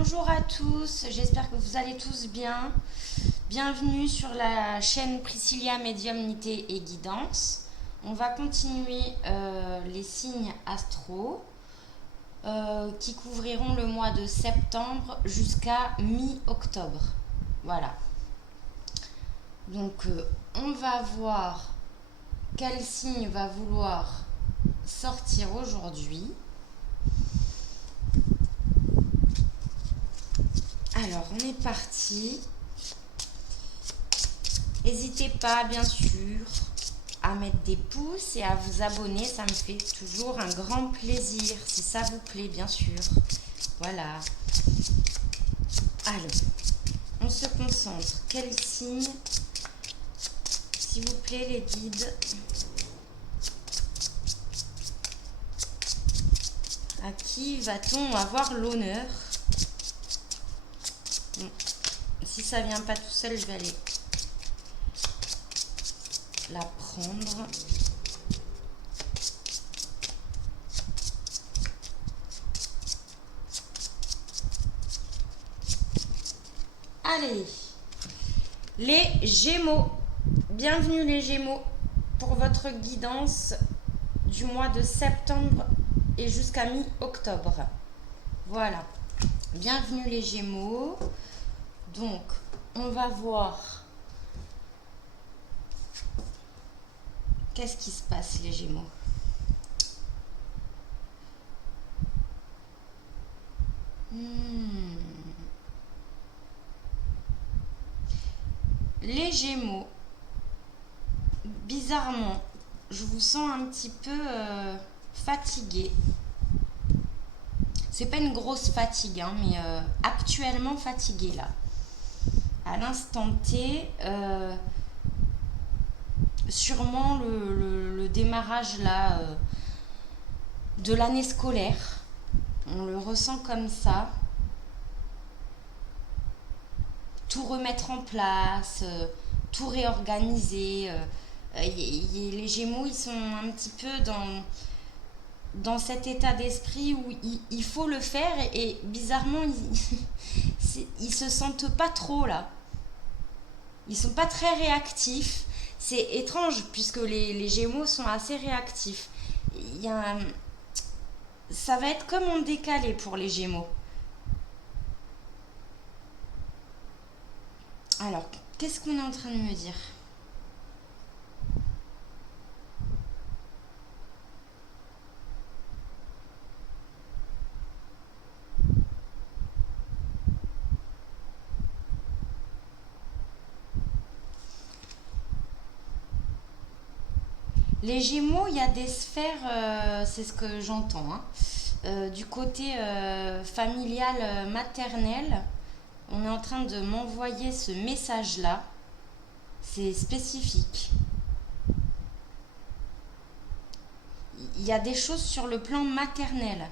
Bonjour à tous, j'espère que vous allez tous bien. Bienvenue sur la chaîne Priscilla Médiumnité et Guidance. On va continuer les signes astro qui couvriront le mois de septembre jusqu'à mi-octobre. Voilà. Donc on va voir quel signe va vouloir sortir aujourd'hui. Alors, on est parti. N'hésitez pas, bien sûr, à mettre des pouces et à vous abonner. Ça me fait toujours un grand plaisir, si ça vous plaît, bien sûr. Voilà. Alors, on se concentre. Quel signe, s'il vous plaît, les guides? À qui va-t-on avoir l'honneur? Si ça vient pas tout seul, je vais aller la prendre. Allez, les Gémeaux. Bienvenue les Gémeaux pour votre guidance du mois de septembre et jusqu'à mi-octobre. Voilà. Bienvenue les Gémeaux. Donc, on va voir qu'est-ce qui se passe les Gémeaux. Les Gémeaux, bizarrement, je vous sens un petit peu fatigué. C'est pas une grosse fatigue, hein, mais actuellement fatigué là. À l'instant T, sûrement le démarrage là de l'année scolaire. On le ressent comme ça. Tout remettre en place, tout réorganiser. Les Gémeaux, ils sont un petit peu dans cet état d'esprit où il faut le faire et bizarrement, ils se sentent pas trop là. Ils sont pas très réactifs. C'est étrange puisque les Gémeaux sont assez réactifs. Ça va être comme en décalé pour les Gémeaux. Alors, qu'est-ce qu'on est en train de me dire ? Les Gémeaux, il y a des sphères, c'est ce que j'entends, hein, du côté familial, maternel. On est en train de m'envoyer ce message-là. C'est spécifique. Il y a des choses sur le plan maternel.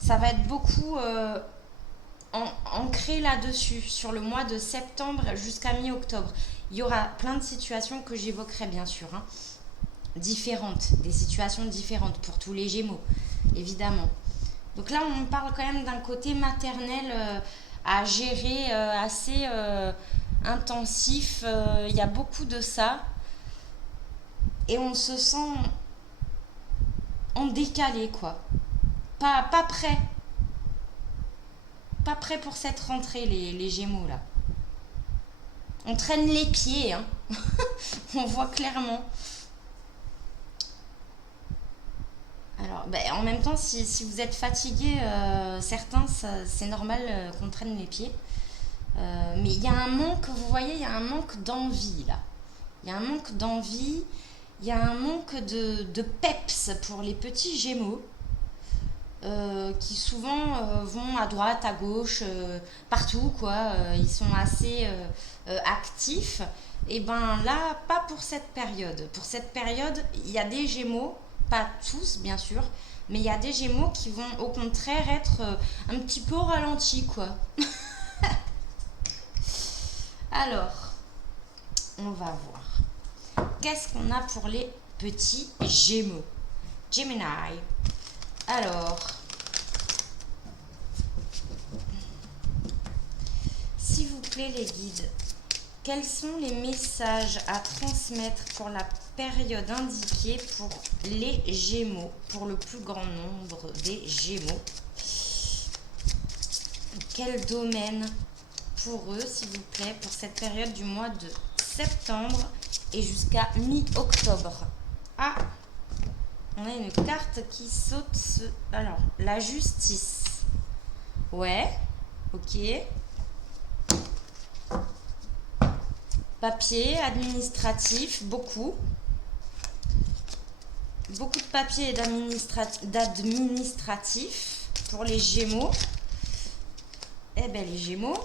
Ça va être beaucoup ancré là-dessus, sur le mois de septembre jusqu'à mi-octobre. Il y aura plein de situations que j'évoquerai bien sûr, hein, différentes, des situations différentes pour tous les Gémeaux, évidemment. Donc là, on parle quand même d'un côté maternel à gérer assez intensif. Il y a beaucoup de ça. Et on se sent en décalé, quoi. Pas prêt. Pas prêt pour cette rentrée, les Gémeaux, là. On traîne les pieds, hein. On voit clairement. Alors, en même temps, si vous êtes fatigué, certains, c'est normal qu'on traîne les pieds. Mais il y a un manque, vous voyez, il y a un manque d'envie, là. Il y a un manque d'envie, il y a un manque de peps pour les petits Gémeaux. Qui souvent vont à droite, à gauche, partout, quoi. Ils sont assez actifs. Et ben là, pas pour cette période. Pour cette période, il y a des Gémeaux, pas tous bien sûr, mais il y a des Gémeaux qui vont au contraire être un petit peu au ralenti, quoi. Alors, on va voir. Qu'est-ce qu'on a pour les petits Gémeaux? Gemini. Alors, plaît les guides, quels sont les messages à transmettre pour la période indiquée pour les Gémeaux, pour le plus grand nombre des Gémeaux? Quel domaine pour eux, s'il vous plaît, pour cette période du mois de septembre et jusqu'à mi-octobre? Ah, on a une carte qui saute. Alors, la justice. Ouais, ok. Papier, administratif, beaucoup. Beaucoup de papier et d'administratif pour les Gémeaux. Eh bien, les Gémeaux.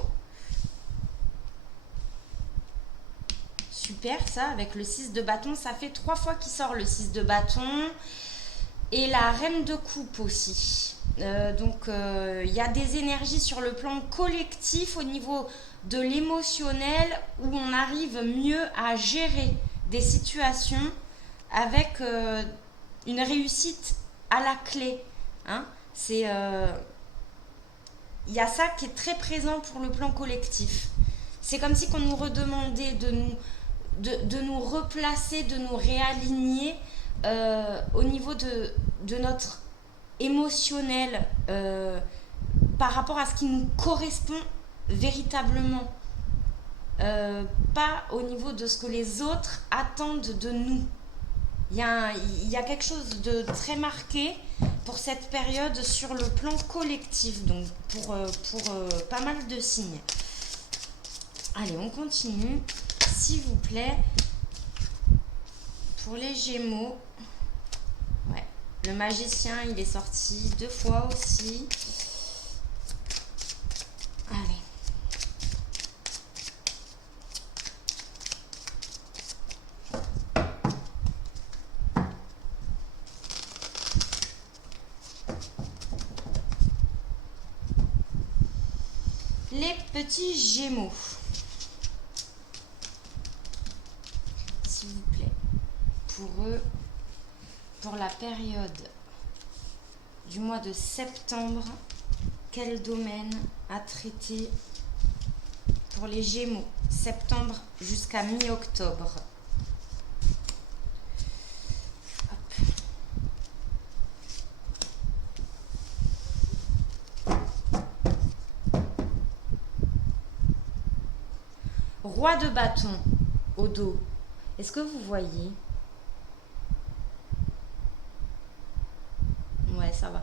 Super, ça, avec le 6 de bâton. Ça fait 3 fois qu'il sort le 6 de bâton. Et la reine de coupe aussi. Donc, il y a des énergies sur le plan collectif au niveau de l'émotionnel où on arrive mieux à gérer des situations avec une réussite à la clé. Hein. Il y a ça qui est très présent pour le plan collectif. C'est comme si on nous redemandait de nous replacer, de nous réaligner au niveau de notre émotionnel par rapport à ce qui nous correspond véritablement. Pas au niveau de ce que les autres attendent de nous. Il y a quelque chose de très marqué pour cette période sur le plan collectif, donc pour pas mal de signes. Allez, on continue, s'il vous plaît. Pour les Gémeaux, ouais, le magicien, il est sorti 2 fois aussi. Allez. Les petits Gémeaux, s'il vous plaît, pour eux, pour la période du mois de septembre, quel domaine à traiter pour les Gémeaux, septembre jusqu'à mi-octobre? Roi de bâton au dos. Est-ce que vous voyez? Ouais, ça va.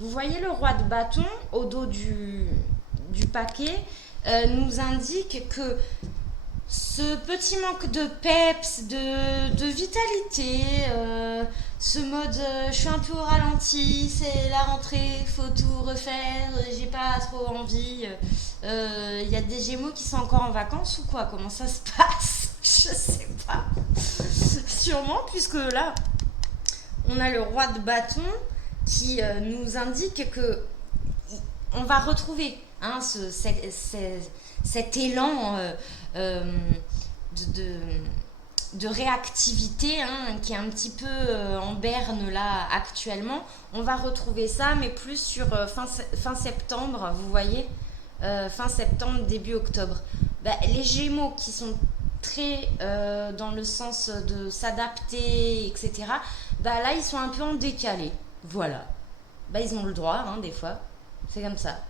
Vous voyez le roi de bâton au dos du paquet nous indique que ce petit manque de peps, de vitalité, ce mode je suis un peu au ralenti, c'est la rentrée, faut tout refaire, j'ai pas trop envie. Y a des Gémeaux qui sont encore en vacances ou quoi? Comment ça se passe? Je sais pas. Sûrement, puisque là, on a le roi de bâton qui nous indique que on va retrouver hein, cet élan de réactivité hein, qui est un petit peu en berne là actuellement. On va retrouver ça, mais plus sur fin septembre, vous voyez, fin septembre, début octobre. Les Gémeaux qui sont très dans le sens de s'adapter, etc., là, ils sont un peu en décalé. Voilà. Ils ont le droit, hein, des fois. C'est comme ça.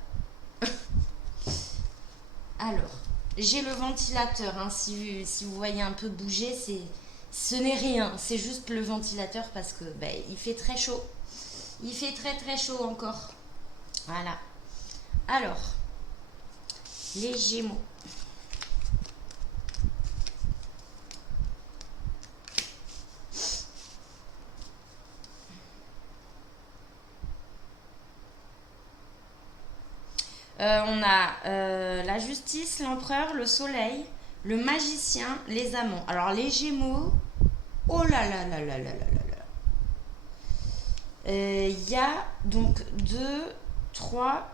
Alors, j'ai le ventilateur. Hein, si vous voyez un peu bouger, ce n'est rien. C'est juste le ventilateur parce que il fait très chaud. Il fait très très chaud encore. Voilà. Alors, les Gémeaux. On a la justice, l'empereur, le soleil, le magicien, les amants. Alors les Gémeaux, oh là là là là là là là. Il y a donc 2, 3,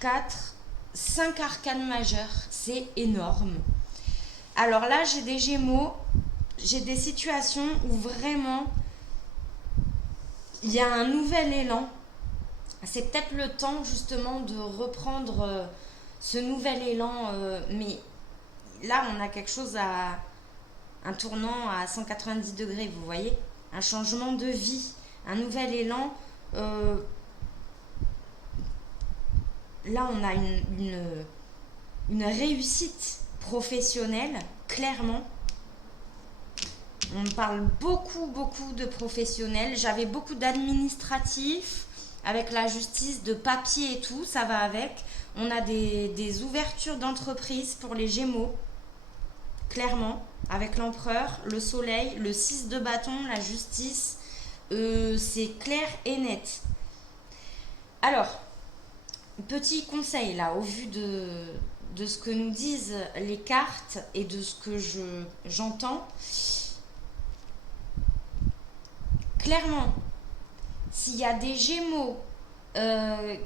4, 5 arcanes majeurs. C'est énorme. Alors là, j'ai des Gémeaux, j'ai des situations où vraiment il y a un nouvel élan. C'est peut-être le temps justement de reprendre ce nouvel élan, mais là, on a quelque chose à un tournant à 190 degrés, vous voyez, un changement de vie, un nouvel élan. Euh, Là, on a une réussite professionnelle, clairement. On parle beaucoup de professionnels. J'avais beaucoup d'administratifs avec la justice, de papier et tout, ça va avec. On a des ouvertures d'entreprise pour les Gémeaux, clairement, avec l'empereur, le soleil, le 6 de bâton, la justice. C'est clair et net. Alors, petit conseil là, au vu de ce que nous disent les cartes et de ce que j'entends, clairement, s'il y a des Gémeaux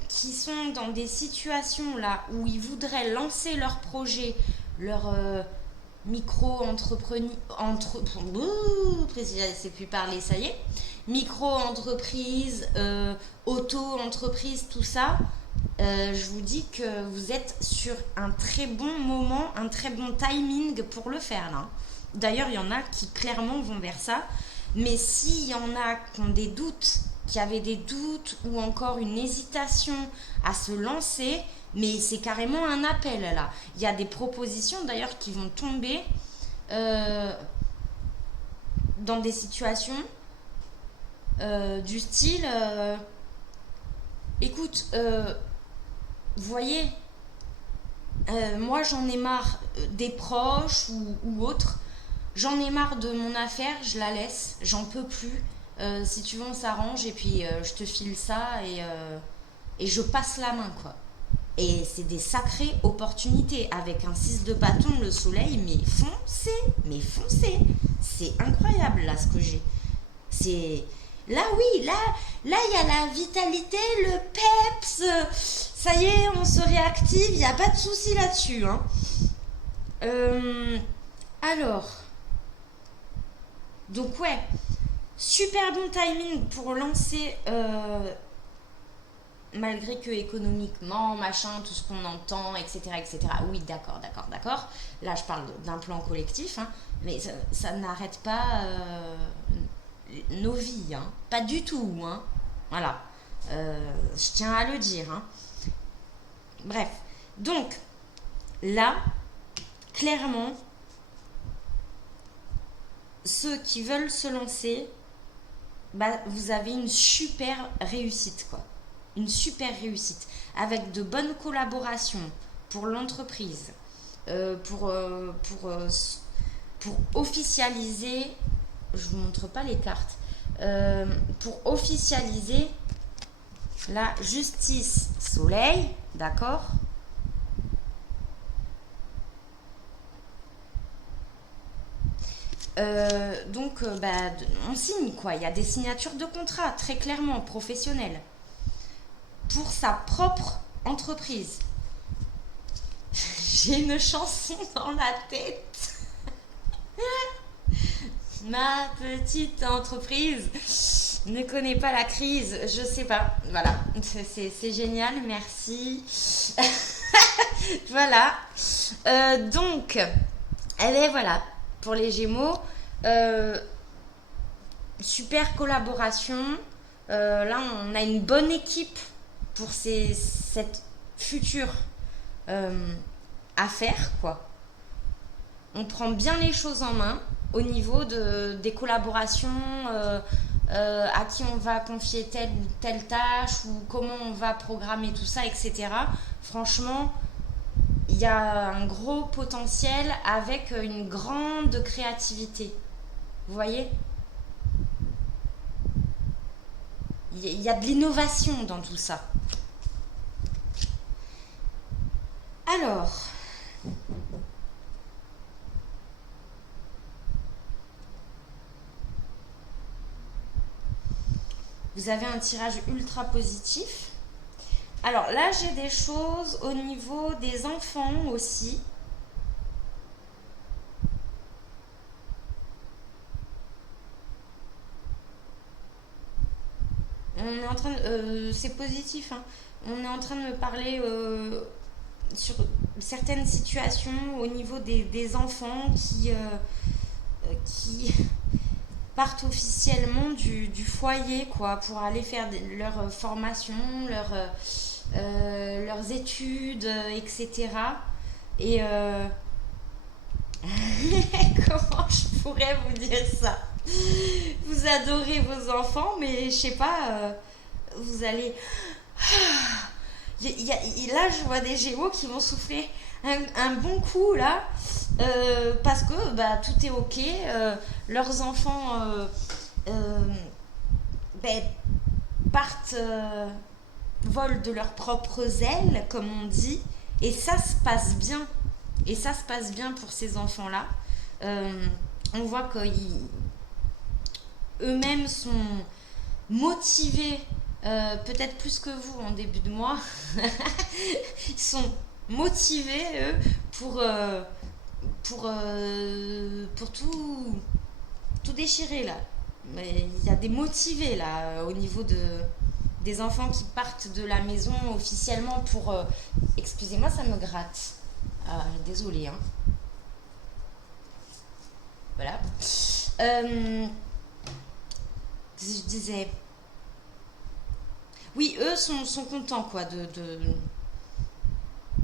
qui sont dans des situations là où ils voudraient lancer leur projet, leur micro-entrepreneur, je sais plus parler, ça y est, micro-entreprise, auto-entreprise, tout ça, je vous dis que vous êtes sur un très bon moment, un très bon timing pour le faire là. D'ailleurs, il y en a qui clairement vont vers ça. Mais s'il y en a qui ont des doutes, qui avaient des doutes ou encore une hésitation à se lancer, mais c'est carrément un appel là. Il y a des propositions d'ailleurs qui vont tomber euh, dans des situations du style écoute, vous voyez, moi j'en ai marre des proches ou autres. J'en ai marre de mon affaire, je la laisse, j'en peux plus. Si tu veux, on s'arrange et puis je te file ça et je passe la main, quoi. Et c'est des sacrées opportunités. Avec un 6 de bâton, le soleil, mais foncez. C'est incroyable, là, ce que j'ai. C'est. Là, oui, là, il y a la vitalité, le peps. Ça y est, on se réactive, il n'y a pas de souci là-dessus. Hein. Euh, alors, donc ouais, super bon timing pour lancer, malgré que économiquement, machin, tout ce qu'on entend, etc., etc. Oui, d'accord. Là, je parle d'un plan collectif, hein, mais ça n'arrête pas nos vies, hein. Pas du tout, hein. Voilà. Je tiens à le dire, hein. Bref. Donc, là, clairement, ceux qui veulent se lancer, bah, vous avez une super réussite, quoi. Une super réussite. Avec de bonnes collaborations pour l'entreprise, pour officialiser, je vous montre pas les cartes, pour officialiser la justice soleil, d'accord. Donc, bah, on signe quoi. Il y a des signatures de contrat, très clairement, professionnelles, pour sa propre entreprise. J'ai une chanson dans la tête. Ma petite entreprise ne connaît pas la crise. Je sais pas. Voilà. C'est génial. Merci. Voilà. Donc, eh ben voilà. Pour les Gémeaux, euh, super collaboration. Là, on a une bonne équipe pour cette future euh, affaire, quoi. On prend bien les choses en main au niveau des collaborations, à qui on va confier telle ou telle tâche, ou comment on va programmer tout ça, etc. Franchement, il y a un gros potentiel avec une grande créativité. Vous voyez, il y a de l'innovation dans tout ça. Alors, vous avez un tirage ultra positif. Alors là, j'ai des choses au niveau des enfants aussi. On est en train de, c'est positif, hein. On est en train de me parler sur certaines situations au niveau des enfants qui partent officiellement du foyer, quoi, pour aller faire leur formation, leurs études, etc. Et comment je pourrais vous dire ça? Vous adorez vos enfants, mais je sais pas, vous allez. Là, je vois des Gémeaux qui vont souffler un bon coup là, parce que bah, tout est ok. Leurs enfants euh, ben, partent, volent de leurs propres ailes, comme on dit, et ça se passe bien. Et ça se passe bien pour ces enfants-là. Euh, on voit qu'eux-mêmes sont motivés, peut-être plus que vous en début de mois. Ils sont motivés, eux, pour, euh, pour tout déchirer, là. Mais il y a des motivés, là, au niveau des enfants qui partent de la maison officiellement pour... excusez-moi, ça me gratte. Ah, désolée, hein. Voilà. Je disais... Oui, eux sont contents, quoi,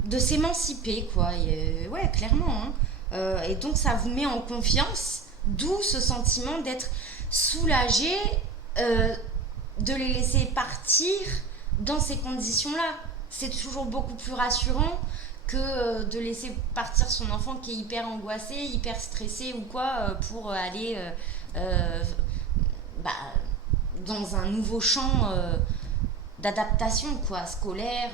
de s'émanciper, quoi. Et, ouais, clairement, hein. Et donc, ça vous met en confiance, d'où ce sentiment d'être soulagé, euh, de les laisser partir dans ces conditions-là. C'est toujours beaucoup plus rassurant que de laisser partir son enfant qui est hyper angoissé, hyper stressé ou quoi, pour aller euh, bah, dans un nouveau champ d'adaptation, quoi, scolaire,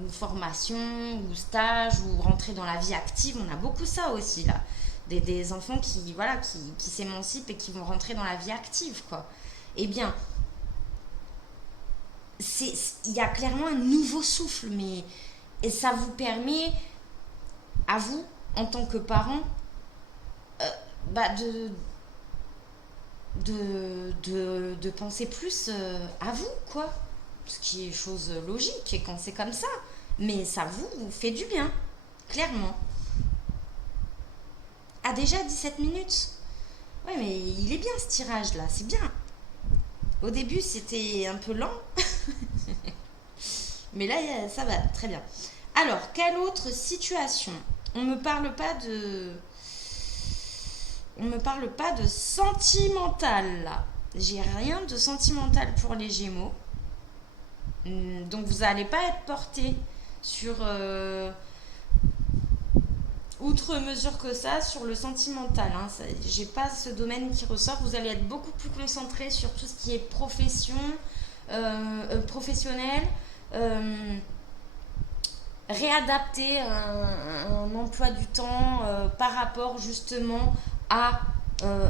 ou formation, ou stage, ou rentrer dans la vie active. On a beaucoup ça aussi, là. Des enfants qui, voilà, qui s'émancipent et qui vont rentrer dans la vie active, quoi. Eh bien, il y a clairement un nouveau souffle, mais et ça vous permet, à vous, en tant que parent, bah de penser plus à vous, quoi. Ce qui est chose logique et quand c'est comme ça. Mais ça vous fait du bien, clairement. Ah, déjà 17 minutes. Ouais, mais il est bien ce tirage-là, c'est bien. Au début, c'était un peu lent, mais là, ça va, très bien. Alors, quelle autre situation? On me parle pas de... On me parle pas de sentimental, là. J'ai rien de sentimental pour les Gémeaux. Donc, vous n'allez pas être porté sur... outre mesure que ça, sur le sentimental. Hein. J'ai pas ce domaine qui ressort. Vous allez être beaucoup plus concentré sur tout ce qui est professionnel. Euh, Réadapter un emploi du temps par rapport justement à, euh,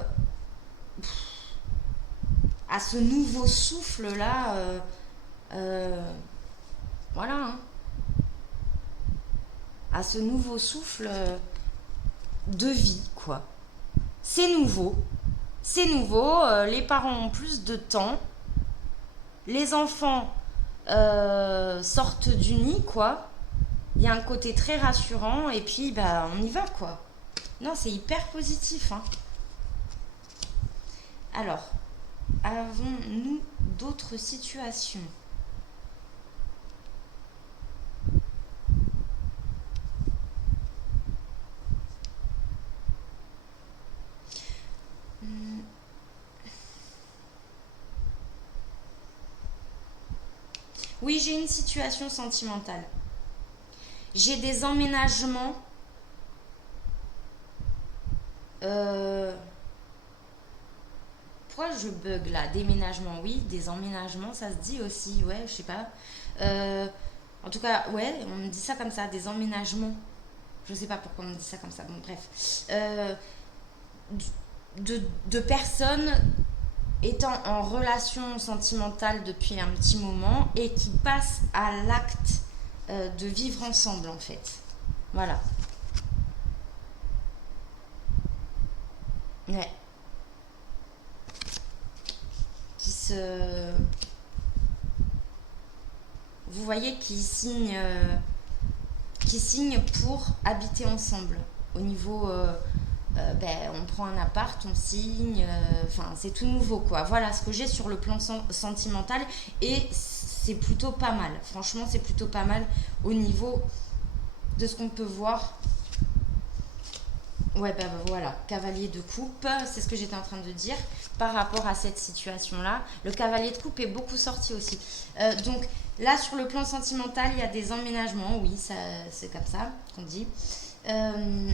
à ce nouveau souffle là. Euh, voilà, hein, à ce nouveau souffle de vie, quoi. C'est nouveau. C'est nouveau. Les parents ont plus de temps. Les enfants sortent du nid, quoi. Il y a un côté très rassurant et puis bah on y va, quoi. Non, c'est hyper positif, hein. Alors, avons-nous d'autres situations? Hmm, Oui, j'ai une situation sentimentale. J'ai des emménagements. euh, Pourquoi je bug là? Déménagement, oui. Des emménagements, ça se dit aussi. Ouais, je sais pas. Euh, En tout cas, ouais, on me dit ça comme ça. Des emménagements. Je sais pas pourquoi on me dit ça comme ça. Bon, bref. De personnes étant en relation sentimentale depuis un petit moment et qui passent à l'acte de vivre ensemble, en fait. Voilà. Ouais. Qui se... Vous voyez, qui signent qui signent pour habiter ensemble. Au niveau, on prend un appart, on signe, enfin c'est tout nouveau quoi. Voilà ce que j'ai sur le plan sentimental et c'est plutôt pas mal. Franchement, c'est plutôt pas mal au niveau de ce qu'on peut voir. Ouais, voilà, cavalier de coupe, c'est ce que j'étais en train de dire par rapport à cette situation-là. Le cavalier de coupe est beaucoup sorti aussi. Donc là, sur le plan sentimental, il y a des emménagements, oui, ça, c'est comme ça qu'on dit. Euh,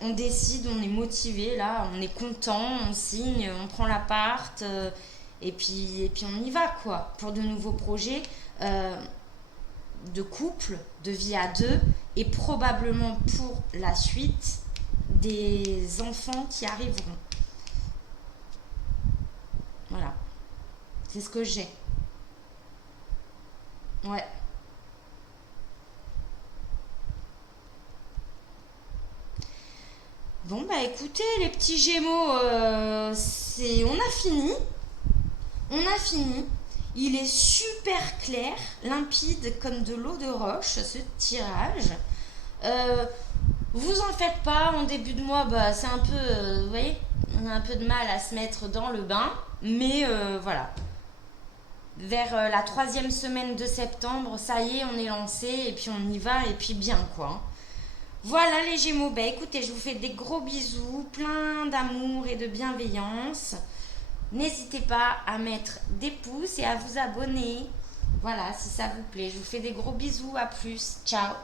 on décide, on est motivé, là, on est content, on signe, on prend l'appart, et puis on y va, quoi, pour de nouveaux projets. De couple, de vie à deux, et probablement pour la suite des enfants qui arriveront. Voilà, c'est ce que j'ai. Ouais. Bon bah écoutez les petits Gémeaux, on a fini, on a fini. Il est super clair, limpide comme de l'eau de roche ce tirage. Euh, Vous en faites pas, en début de mois, bah, c'est un peu, vous voyez, on a un peu de mal à se mettre dans le bain, mais voilà. Vers la troisième semaine de septembre, ça y est, on est lancé, et puis on y va, et puis bien quoi. Voilà les Gémeaux, bah écoutez, je vous fais des gros bisous, plein d'amour et de bienveillance. N'hésitez pas à mettre des pouces et à vous abonner. Voilà, si ça vous plaît. Je vous fais des gros bisous, à plus, ciao.